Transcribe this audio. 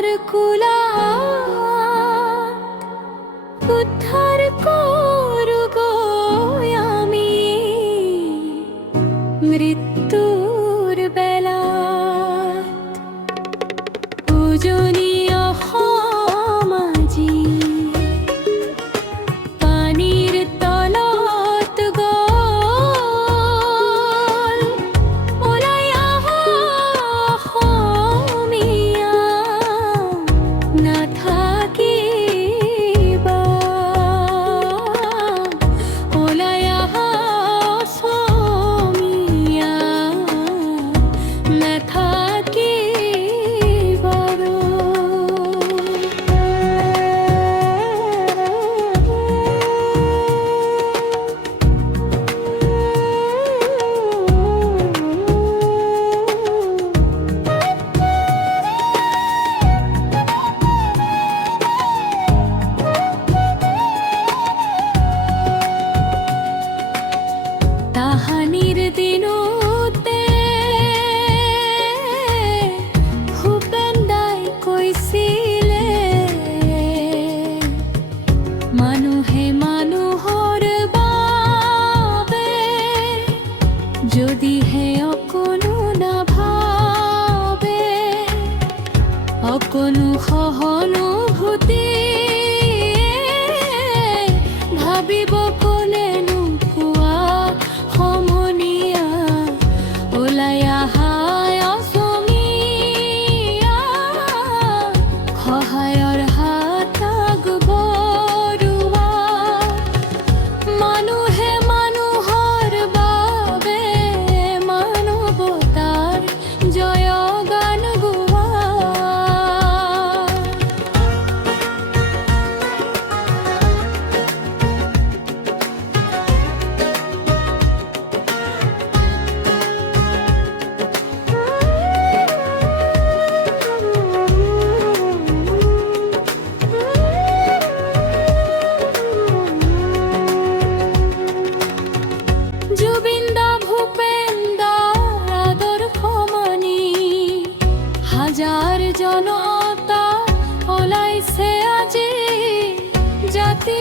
মোর কুলা উদ্ধার করু গো আমি মৃত্যুর বেলা পূজনীয় মাঝি পানির তলত গো ওলাইয়া হমিয়া না থাকিবা ওলাইয়া হমিয়া না থাকিবা তাহানির দিনতে ভূপেন্দাই কৈছিলে মানুহে মানুহৰ বাবে যদিহে অকণো নাভাবে অকণো সহানুভূতি ভাবিব কোনেনো কোৱা সমনীয়া ওলাই আহাই অসমীয়া সহায়ৰ হাত আগবঢ়োৱা মানুহে মানুহৰ বাবে মানৱতাৰ জয়গান গোৱা জুবিনদা ভূপেন্দা আদৰ্শ মানি হাজাৰ জনতা ওলাইছে আজি জাতি